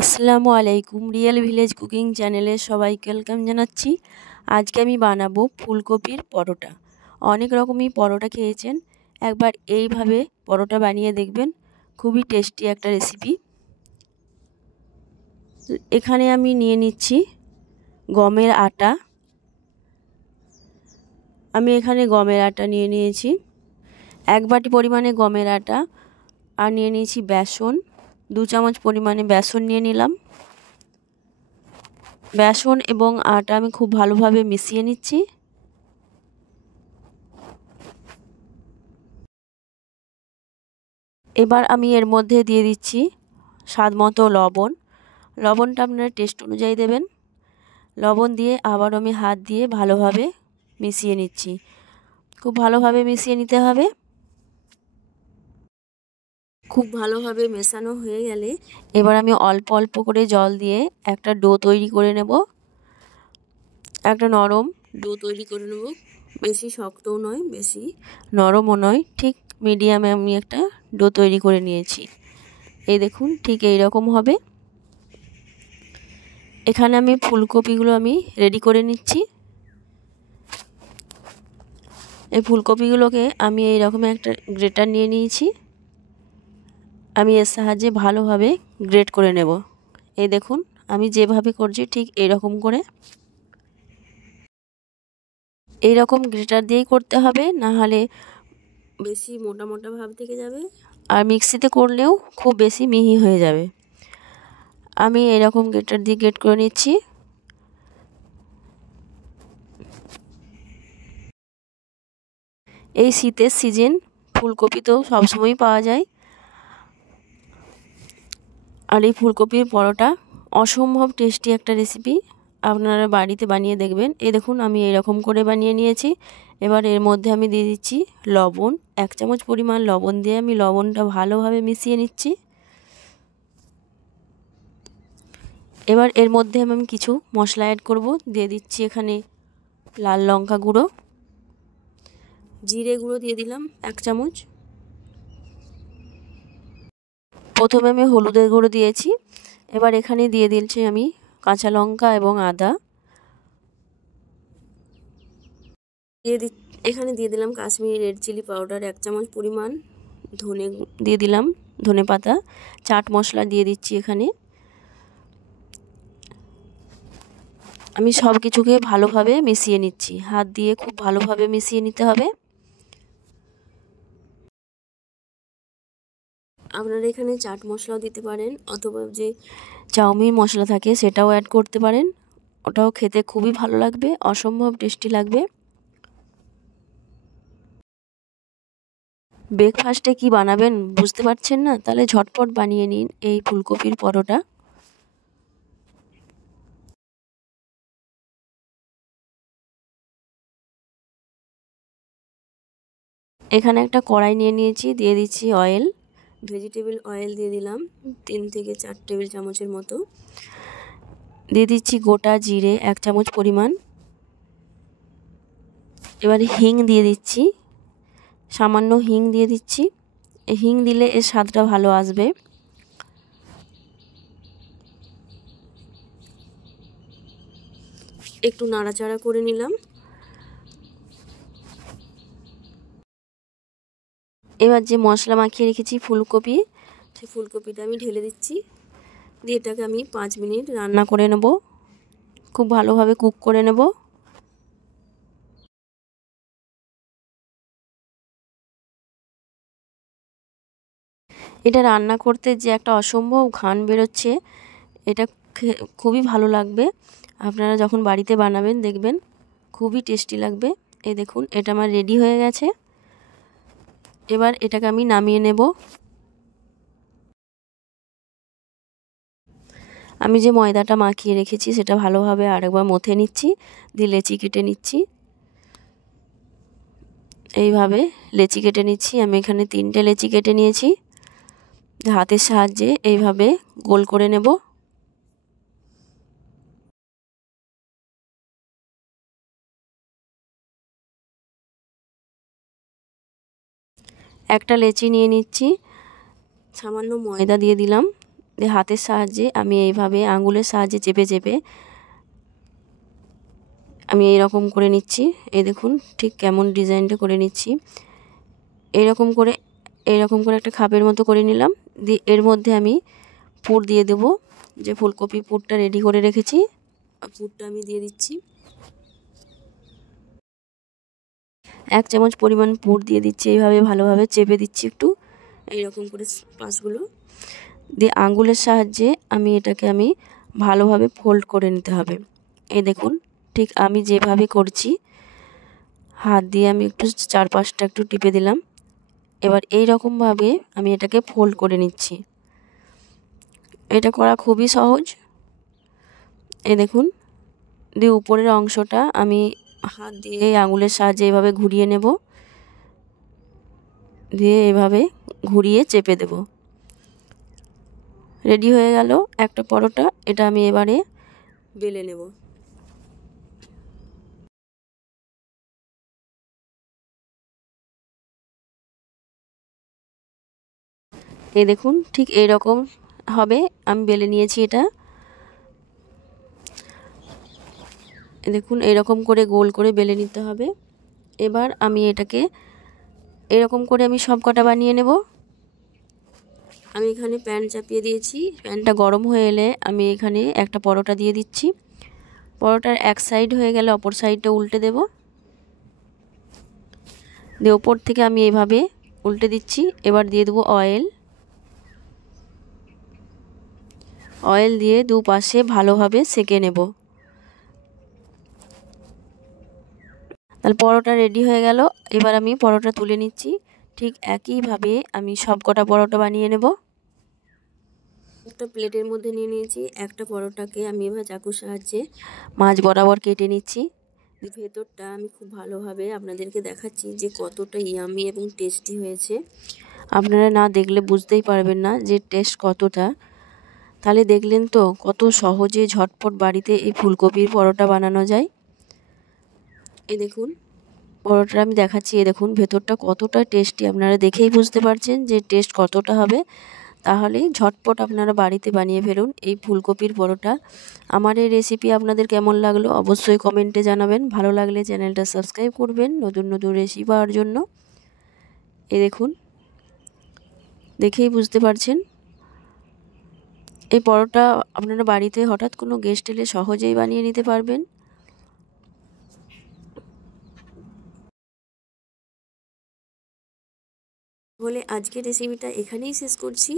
আসসালামু আলাইকুম। Real village cooking চ্যানেলে সবাইকে ওয়েলকাম জানাচ্ছি। আজকে আমি বানাবো ফুলকপির পরোটা। অনেক রকমই পরোটা খেয়েছেন, একবার এইভাবে পরোটা বানিয়ে দেখবেন, খুবই টেস্টি একটা রেসিপি। এখানে আমি নিয়ে নিচ্ছি গমের আটা। আমি এখানে গমের আটা নিয়ে নিয়েছি 1 বাটি পরিমাণে গমের আটা, আর নিয়ে নিয়েছি বেসন 2 চামচ পরিমাণে বেসন নিয়ে নিলাম। বেসন এবং আটা আমি খুব ভালোভাবে মিশিয়ে নিচ্ছি। এবার আমি এর মধ্যে দিয়ে দিচ্ছি স্বাদ মতো লবণ। লবণটা আপনারা টেস্ট অনুযায়ী দেবেন। লবণ দিয়ে আবার আমি হাত দিয়ে ভালোভাবে মিশিয়ে নিচ্ছি। খুব ভালোভাবে মিশিয়ে নিতে হবে। খুব ভালোভাবে মেশানো হয়ে গেলে এবার আমি অল্প অল্প করে জল দিয়ে একটা ডো তৈরি করে নেব। একটা নরম ডো তৈরি করে নেব। বেশি শক্তও নয়, বেশি নরমও নয়, ঠিক মিডিয়ামে আমি একটা ডো তৈরি করে নিয়েছি। এই দেখুন, ঠিক এই রকম হবে। এখানে আমি ফুলকপিগুলো আমি রেডি করে নিচ্ছি। এই ফুলকপিগুলোকে আমি এই রকম একটা গ্রেটার নিয়ে নিয়েছি। আমি এর সাহায্যে ভালোভাবে গ্রেট করে নেব। এই দেখুন, আমি যেভাবে করছি ঠিক এরকম করে। এই রকম গ্রেটার দিয়েই করতে হবে, না হলে বেশি মোটা মোটা ভাব থেকে যাবে, আর মিক্সিতে করলেও খুব বেশি মিহি হয়ে যাবে। আমি এরকম গ্রেটার দিয়ে গ্রেট করে নিচ্ছি। এই শীতের সিজন ফুলকপি তো সবসময়ই পাওয়া যায়, আর এই ফুলকপির পরোটা অসম্ভব টেস্টি একটা রেসিপি। আপনারা বাড়িতে বানিয়ে দেখবেন। এই দেখুন, আমি এরকম করে বানিয়ে নিয়েছি। এবার এর মধ্যে আমি দিয়ে দিচ্ছি লবণ। 1 চামচ পরিমাণ লবণ দিয়ে আমি লবণটা ভালোভাবে মিশিয়ে নিচ্ছি। এবার এর মধ্যে আমি কিছু মশলা অ্যাড করব। দিয়ে দিচ্ছি এখানে লাল লঙ্কা গুঁড়ো, জিরে গুঁড়ো দিয়ে দিলাম 1 চামচ। প্রথমে আমি হলুদের গুঁড়ো দিয়েছি। এবার এখানে দিয়ে দিচ্ছি আমি কাঁচা লঙ্কা এবং আদা। এখানে দিয়ে দিলাম কাশ্মীরি রেড চিলি পাউডার 1 চামচ পরিমাণ, ধনে দিয়ে দিলাম ধনে পাতা, চাট মশলা দিয়ে দিচ্ছি এখানে। আমি সব কিছুকে ভালোভাবে মিশিয়ে নিচ্ছি। হাত দিয়ে খুব ভালোভাবে মিশিয়ে নিতে হবে। আপনারা এখানে চাট মশলাও দিতে পারেন, অথবা যে চাউমিন মশলা থাকে সেটাও অ্যাড করতে পারেন। ওটাও খেতে খুবই ভালো লাগবে, অসম্ভব টেস্টি লাগবে। ব্রেকফাস্টে কি বানাবেন বুঝতে পারছেন না? তাহলে ঝটপট বানিয়ে নিন এই ফুলকপির পরোটা। এখানে একটা কড়াই নিয়ে নিয়েছি, দিয়ে দিচ্ছি অয়েল। ভেজিটেবল অয়েল দিয়ে দিলাম 3 থেকে 4 টেবিল চামচের মতো। দিয়ে দিচ্ছি গোটা জিরে 1 চামচ পরিমাণ। এবারে হিং দিয়ে দিচ্ছি, সামান্য হিং দিয়ে দিচ্ছি। হিং দিলে এর স্বাদটা ভালো আসবে। একটু নাড়াচাড়া করে নিলাম। এবার যে মশলা মাখিয়ে রেখেছি ফুলকপি, সেই ফুলকপিটা আমি ঢেলে দিচ্ছি। দিয়ে এটাকে আমি 5 মিনিট রান্না করে নেব, খুব ভালোভাবে কুক করে নেব। এটা রান্না করতে যে একটা অসম্ভব ঘ্রাণ বেরোচ্ছে, এটা খুবই ভালো লাগবে। আপনারা যখন বাড়িতে বানাবেন দেখবেন খুবই টেস্টি লাগবে। এই দেখুন, এটা আমার রেডি হয়ে গেছে। এবার এটাকে আমি নামিয়ে নেব। আমি যে ময়দাটা মাখিয়ে রেখেছি সেটা ভালোভাবে আরেকবার মথে নিচ্ছি, দিয়ে লেচি কেটে নিচ্ছি। এইভাবে লেচি কেটে নিচ্ছি। আমি এখানে 3টে লেচি কেটে নিয়েছি। হাতের সাহায্যে এইভাবে গোল করে নেব। একটা লেচি নিয়ে নিচ্ছি, সামান্য ময়দা দিয়ে দিলাম, দিয়ে হাতের সাহায্যে আমি এইভাবে আঙুলের সাহায্যে চেপে চেপে আমি এইরকম করে নিচ্ছি। এই দেখুন ঠিক কেমন ডিজাইনটা করে নিচ্ছি। এইরকম করে একটা খাপের মতো করে নিলাম। দিয়ে এর মধ্যে আমি পুর দিয়ে দেব। যে ফুলকপি পুরটা রেডি করে রেখেছি, পুরটা আমি দিয়ে দিচ্ছি। 1 চামচ পরিমাণ পুর দিয়ে দিচ্ছি। এইভাবে ভালোভাবে চেপে দিচ্ছি একটু, এইরকম করে পাশগুলো দিয়ে আঙুলের সাহায্যে এটাকে ভালোভাবে ফোল্ড করে নিতে হবে। এই দেখুন ঠিক আমি যেভাবে করছি, হাত দিয়ে আমি একটু চারপাশটা একটু টিপে দিলাম। এবার এই রকমভাবে আমি এটাকে ফোল্ড করে নিচ্ছি। এটা করা খুবই সহজ। এই দেখুন, দিয়ে উপরের অংশটা আমি হাত দিয়ে আঙুলের সাহায্যে এভাবে ঘুরিয়ে নেব, দিয়ে এভাবে ঘুরিয়ে চেপে দেব। রেডি হয়ে গেল একটা পরোটা। এটা আমি এবারে বেলে নেব। এই দেখুন ঠিক এই রকম হবে। আমি বেলে নিয়েছি এটা। দেখুন এরকম করে গোল করে বেলে নিতে হবে। এবার আমি এটাকে এরকম করে আমি সব কটা বানিয়ে নেব। আমি এখানে প্যান চাপিয়ে দিয়েছি। প্যানটা গরম হয়ে এলে আমি এখানে একটা পরোটা দিয়ে দিচ্ছি। পরোটার এক সাইড হয়ে গেলে অপর সাইডটা উল্টে দেব। দিয়ে ওপর থেকে আমি এভাবে উল্টে দিচ্ছি। এবার দিয়ে দেবো অয়েল। অয়েল দিয়ে দুপাশে ভালোভাবে সেঁকে নেব। তাহলে পরোটা রেডি হয়ে গেল। এবার আমি পরোটা তুলে নিচ্ছি। ঠিক একইভাবে আমি সব কটা পরোটা বানিয়ে নেব। একটা প্লেটের মধ্যে নিয়ে নিয়েছি। একটা পরোটাকে আমি এবার চাকুর সাহায্যে মাঝ বরাবর কেটে নিচ্ছি। ভেতরটা আমি খুব ভালোভাবে আপনাদেরকে দেখাচ্ছি যে কতটা ইয়ামি এবং টেস্টি হয়েছে। আপনারা না দেখলে বুঝতেই পারবেন না যে টেস্ট কতটা। তাহলে দেখলেন তো কত সহজে ঝটপট বাড়িতে এই ফুলকপির পরোটা বানানো যায়। এই দেখুন পরোটা আমি দেখাচ্ছি। এই দেখুন ভেতরটা কতটা টেস্টি, আপনারা দেখেই বুঝতে পারছেন যে টেস্ট কতটা হবে। তাহলে ঝটপট আপনারা বাড়িতে বানিয়ে ফেলুন এই ফুলকপির পরোটা। আমার এই রেসিপি আপনাদের কেমন লাগলো অবশ্যই কমেন্টে জানাবেন। ভালো লাগলে চ্যানেলটা সাবস্ক্রাইব করবেন নতুন নতুন রেসিপি পাওয়ার জন্য। এই দেখুন দেখেই বুঝতে পারছেন এই পরোটা আপনারা বাড়িতে হঠাৎ কোনো গেস্ট এলে সহজেই বানিয়ে নিতে পারবেন। তাহলে আজকের রেসিপিটা এখানেই শেষ করছি।